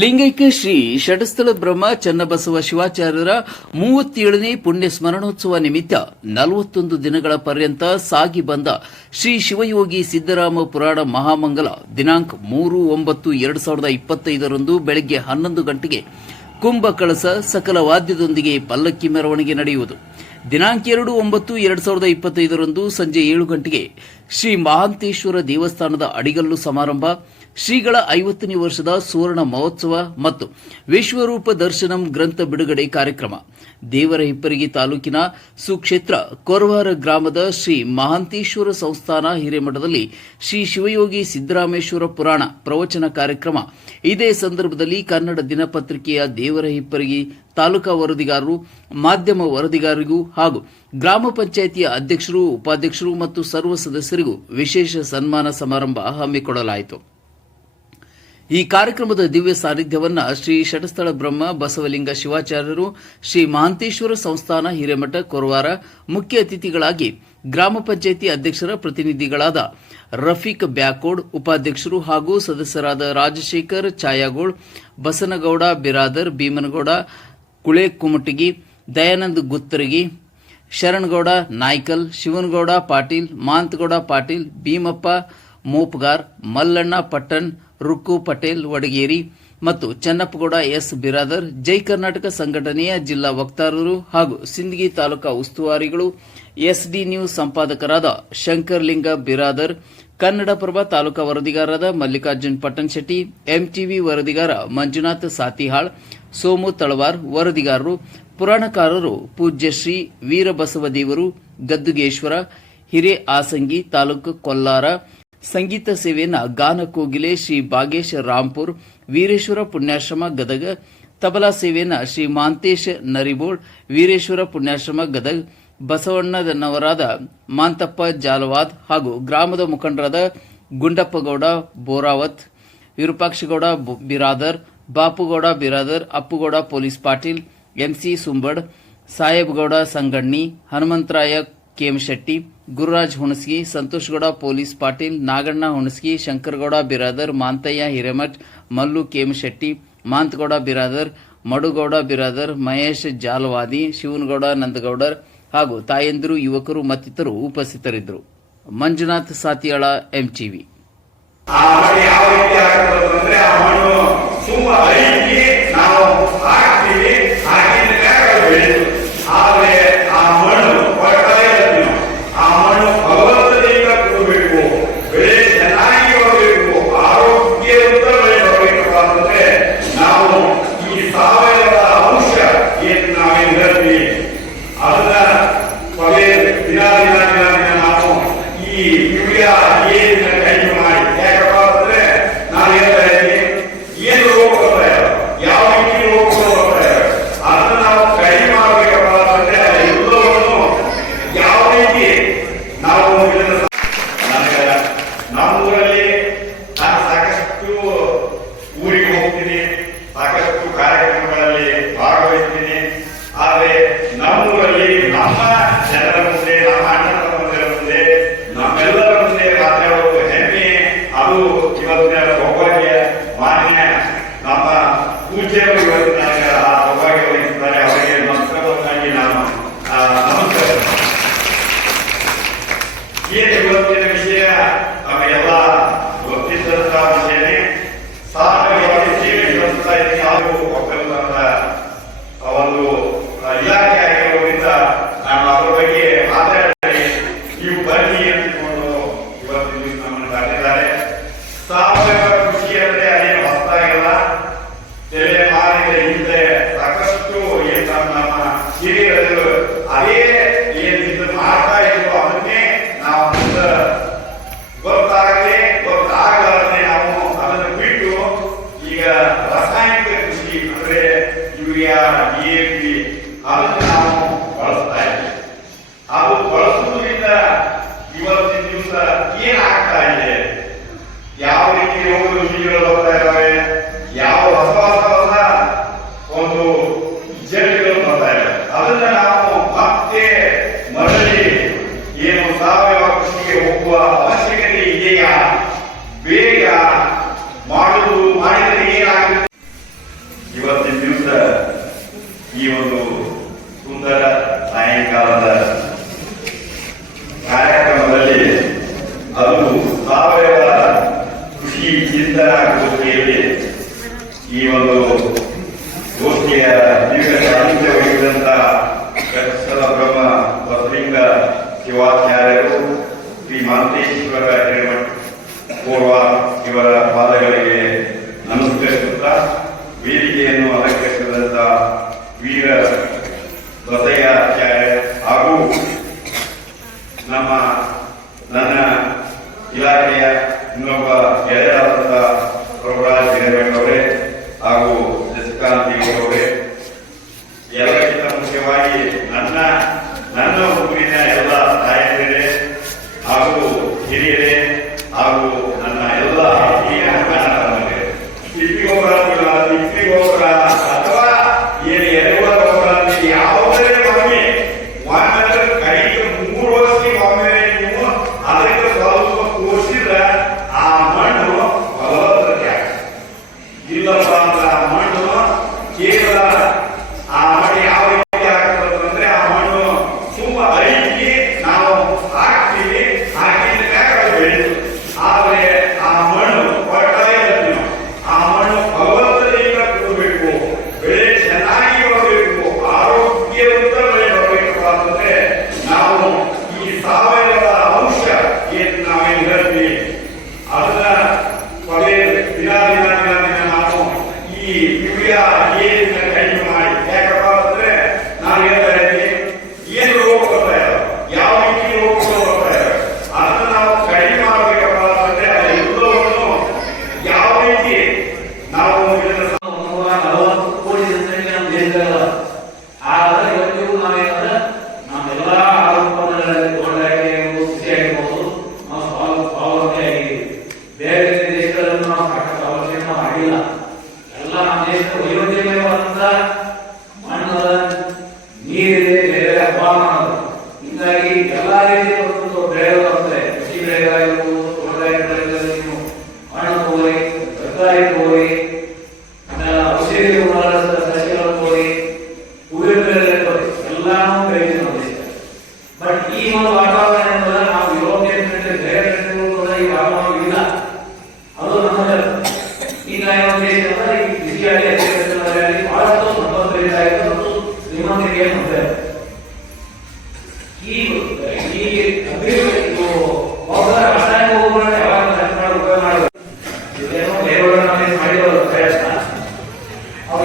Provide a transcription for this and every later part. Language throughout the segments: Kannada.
ಲಿಂಗೈಕ್ಯ ಶ್ರೀ ಷಡಸ್ಥಳ ಬ್ರಹ್ಮ ಚನ್ನಬಸವ ಶಿವಾಚಾರ್ಯರ ಮೂವತ್ತೇಳನೇ ಪುಣ್ಯ ಸ್ಮರಣೋತ್ಸವ ನಿಮಿತ್ತ ನಲವತ್ತೊಂದು ದಿನಗಳ ಪರ್ಯಂತ ಸಾಗಿ ಬಂದ ಶ್ರೀ ಶಿವಯೋಗಿ ಸಿದ್ದರಾಮ ಪುರಾಣ ಮಹಾಮಂಗಲ ದಿನಾಂಕ ಮೂರು ಒಂಬತ್ತು ಎರಡು ಸಾವಿರದ ಇಪ್ಪತ್ತೈದರಂದು ಬೆಳಗ್ಗೆ ಹನ್ನೊಂದು ಗಂಟೆಗೆ ಕುಂಭ ಕಳಸ ಸಕಲ ವಾದ್ಯದೊಂದಿಗೆ ಪಲ್ಲಕ್ಕಿ ಮೆರವಣಿಗೆ ನಡೆಯುವುದು. ದಿನಾಂಕ ಎರಡು ಒಂಬತ್ತು ಎರಡು ಸಾವಿರದ ಇಪ್ಪತ್ತೈದರಂದು ಸಂಜೆ ಏಳು ಗಂಟೆಗೆ ಶ್ರೀ ಮಹಾಂತೇಶ್ವರ ದೇವಸ್ಥಾನದ ಅಡಿಗಲ್ಲು ಸಮಾರಂಭ, ಶ್ರೀಗಳ ಐವತ್ತನೇ ವರ್ಷದ ಸುವರ್ಣ ಮಹೋತ್ಸವ ಮತ್ತು ವಿಶ್ವರೂಪ ದರ್ಶನಂ ಗ್ರಂಥ ಬಿಡುಗಡೆ ಕಾರ್ಯಕ್ರಮ. ದೇವರ ಹಿಪ್ಪರಿಗೆ ತಾಲೂಕಿನ ಸುಕ್ಷೇತ್ರ ಕೊರವಾರ ಗ್ರಾಮದ ಶ್ರೀ ಮಹಾಂತೇಶ್ವರ ಸಂಸ್ಥಾನ ಹಿರೇಮಠದಲ್ಲಿ ಶ್ರೀ ಶಿವಯೋಗಿ ಸಿದ್ದರಾಮೇಶ್ವರ ಪುರಾಣ ಪ್ರವಚನ ಕಾರ್ಯಕ್ರಮ. ಇದೇ ಸಂದರ್ಭದಲ್ಲಿ ಕನ್ನಡ ದಿನಪತ್ರಿಕೆಯ ದೇವರ ಹಿಪ್ಪರಿಗೆ ತಾಲೂಕಾ ವರದಿಗಾರರು, ಮಾಧ್ಯಮ ವರದಿಗಾರರಿಗೂ ಹಾಗೂ ಗ್ರಾಮ ಪಂಚಾಯಿತಿಯ ಅಧ್ಯಕ್ಷರು, ಉಪಾಧ್ಯಕ್ಷರು ಮತ್ತು ಸರ್ವ ಸದಸ್ಯರಿಗೂ ವಿಶೇಷ ಸನ್ಮಾನ ಸಮಾರಂಭ ಹಮ್ಮಿಕೊಳ್ಳಲಾಯಿತು ಈ ಕಾರ್ಯಕ್ರಮದ ದಿವ್ಯ ಸಾನ್ನಿಧ್ಯವನ್ನು ಶ್ರೀ ಷಟಸ್ಥಳ ಬ್ರಹ್ಮ ಬಸವಲಿಂಗ ಶಿವಾಚಾರ್ಯರು, ಶ್ರೀ ಮಹಾಂತೇಶ್ವರ ಸಂಸ್ಥಾನ ಹಿರೇಮಠ ಕೊರವಾರ ಮುಖ್ಯ ಅತಿಥಿಗಳಾಗಿ ಗ್ರಾಮ ಪಂಚಾಯಿತಿ ಅಧ್ಯಕ್ಷರ ಪ್ರತಿನಿಧಿಗಳಾದ ರಫೀಕ್ ಬ್ಯಾಕೋಡ್, ಉಪಾಧ್ಯಕ್ಷರು ಹಾಗೂ ಸದಸ್ಯರಾದ ರಾಜಶೇಖರ್ ಛಾಯಾಗೋಳ್, ಬಸನಗೌಡ ಬಿರಾದರ್ ಭೀಮನಗೌಡ ಕುಳೆ ಕುಮಟಗಿ ದಯಾನಂದ್ ಗುತ್ತರಗಿ ಶರಣಗೌಡ, ನಾಯ್ಕಲ್, ಶಿವನಗೌಡ, ಪಾಟೀಲ್, ಮಾಂತಗೌಡ, ಪಾಟೀಲ್, ಭೀಮಪ್ಪ, ಮೋಪ್ಗಾರ್, ಮಲ್ಲಣ್ಣ, ಪಟ್ಟಣ್, ರುಕ್ಕು, ಪಟೇಲ್, ವಡಗೇರಿ ಮತ್ತು ಚನ್ನಪ್ಪಗೌಡ, ಎಸ್. ಬಿರಾದರ್, ಜೈ ಕರ್ನಾಟಕ ಸಂಘಟನೆಯ ಜಿಲ್ಲಾ ವಕ್ತಾರರು ಹಾಗೂ ಸಿಂದಗಿ ತಾಲೂಕಾ ಉಸ್ತುವಾರಿಗಳು ಎಸ್ಡಿ ನ್ಯೂಸ್ ಸಂಪಾದಕರಾದ ಶಂಕರ್ಲಿಂಗ ಬಿರಾದರ್, ಕನ್ನಡಪ್ರಭ ತಾಲೂಕಾ ವರದಿಗಾರರಾದ ಮಲ್ಲಿಕಾರ್ಜುನ್ ಪಟ್ಟಣಶೆಟ್ಟಿ ಎಂಟಿವಿ ವರದಿಗಾರ ಮಂಜುನಾಥ್ ಸಾತಿಹಾಳ್, ಸೋಮು ತಳವಾರ್ ವರದಿಗಾರರು ಪುರಾಣಕಾರರು ಪೂಜ್ಯ ಶ್ರೀ ವೀರಬಸವದೇವರು ಗದ್ದುಗೇಶ್ವರ, ಹಿರೇ ಆಸಂಗಿ ತಾಲೂಕು ಕೊಲ್ಲಾರ, ಸಂಗೀತ ಸೇವೆಯನ್ನ ಗಾನ ಕೋಗಿಲೆ ಶ್ರೀ ಬಾಗೇಶ್ ರಾಂಪುರ್, ವೀರೇಶ್ವರ ಪುಣ್ಯಾಶ್ರಮ ಗದಗ, ತಬಲಾ ಸೇವೆಯನ್ನ ಶ್ರೀ ಮಾಂತೇಶ್ ನರಿಬೋಳ್, ವೀರೇಶ್ವರ ಪುಣ್ಯಾಶ್ರಮ ಗದಗ, ಬಸವಣ್ಣನವರಾದ ಮಾಂತಪ್ಪ ಜಾಲವಾದ್ ಹಾಗೂ ಗ್ರಾಮದ ಮುಖಂಡರಾದ Gundappagouda Borawat, Virupakshagouda Biradar, Bapugouda Biradar, Appugouda police Patil MC Sumbad, Sahebgouda Sanganni, Hanumantharaya Kemashetti, Gururaj Hunasgi, Santoshgouda police Patil, Naganna Hunasgi, Shankaragouda Biradar, Manthayya Hiremath, Mallu Kemshetti Manthagouda Biradar, Madugouda Biradar, Mahesh Jalawadi, Shivanagouda Nandagoudar ಹಾಗೂ ತಾಯಂದಿರು, ಯುವಕರು ಮತ್ತಿತರರು ಉಪಸ್ಥಿತರಿದ್ದರು. ಮಂಜುನಾಥ್ ಸಾತಿಯಾಳ, ಎಂಟಿವಿ. ನಾವು Amen. ಕಾರ್ಯಕ್ರಮದಲ್ಲಿ ಅದು ಸಾವಯವ ಕೃಷಿ ಚಿಂತನ ಈ ಒಂದು ಗೋಷ್ಠಿಯ ದೀರ್ಘ ಸಾಹಿತ್ಯ ವಹಿಸಿದಂತಹ ಬ್ರಹ್ಮ ಬಸಲಿಂಗ ಶಿವಾಚಾರ್ಯರು ಶ್ರೀ ಮಾಂತೇಶ್ವರ ಹಿರೇಮಠ ಪೂರ್ವ ಇವರ ಪಾದಗಳಿಗೆ ನಮಸ್ಕರಿಸುತ್ತಾ ವೇದಿಕೆಯನ್ನು ಅಲಂಕರಿಸಿದಂತಹ ವೀರ ಬಸಯ್ಯ ಇನ್ನೊಬ್ಬ ಗೆಳೆಯರಾದಂಥ ಪ್ರಭುರಾಜ್ ಹಿರೇಮಠ್ ಅವರೇ ಹಾಗೂ ಜಸಿಕಾಂತ್ ಅವರೇ, ಎಲ್ಲಕ್ಕಿಂತ ಮುಖ್ಯವಾಗಿ ನನ್ನ ನನ್ನ ಊರಿನ ಎಲ್ಲ ತಾಯಂದಿರೇ ಹಾಗೂ ಹಿರಿಯರೇ ಹಾಗೂ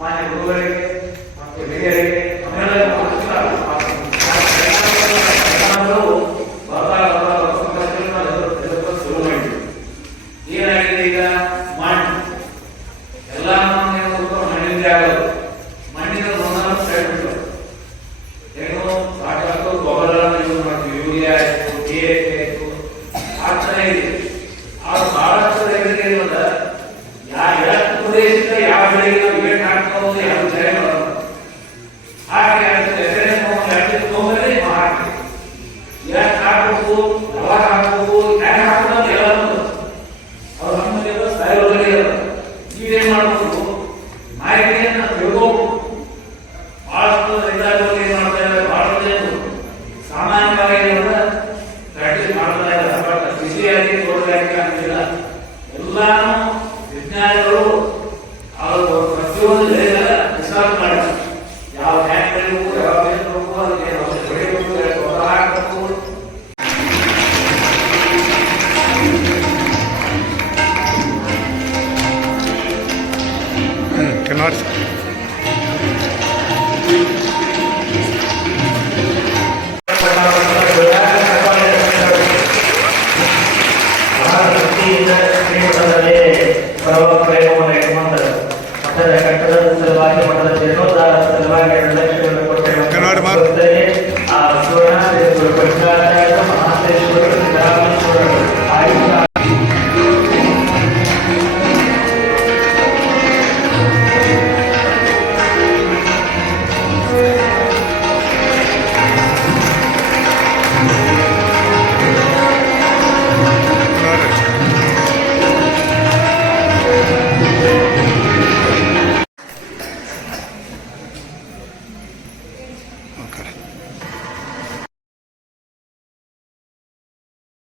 ಮಾನ್ಯ ಗುರುಗಳಿಗೆ ಮತ್ತು ಹಿರಿಯರಿಗೆ ಅವೆಲ್ಲರಿಗೂ ಏನಾಗಿದೆ ಈಗ? ಮಣ್ಣು. ಎಲ್ಲ ಮಣ್ಣಿಂದ ಆಗೋದು. ಮಣ್ಣಿನ ಒಂದನ್ನು ಸೈಡ್ ಬಿಟ್ಟು ಏನು? ಸಾಕಷ್ಟು ಗೊಬ್ಬರ ಯೂಸ್ ಮಾಡ್ತೀವಿ. ಯೂರಿಯಾ ಡಿ ಎ ಪಿ ಇದೇನು ಮಾಡಬೇಕು ನಾಯಿಕೆಯನ್ನು ತಿಳ್ಕೋಬೇಕು ಭಾಳಷ್ಟು ರೈತರು ಏನು ಮಾಡ್ತಾ ಇದ್ದಾರೆ? ಭಾಳ ಜನರು ಸಾಮಾನ್ಯವಾಗಿ ಏನಂದ್ರೆ ಪ್ರಾಕ್ಟೀಸ್ ಮಾಡ್ತಾ ಇದ್ದಾರೆ ಬಟ್ ಬಿಸಿಯಾಗಿ ತೋಟಗಾರಿಕೆ ಆಗ್ತಿಲ್ಲ ಎಲ್ಲಾನು ವಿಜ್ಞಾನಿಗಳು ಶ್ರೀಮಠದಲ್ಲಿ ಸರ್ವ ಪ್ರೇಮವನ್ನು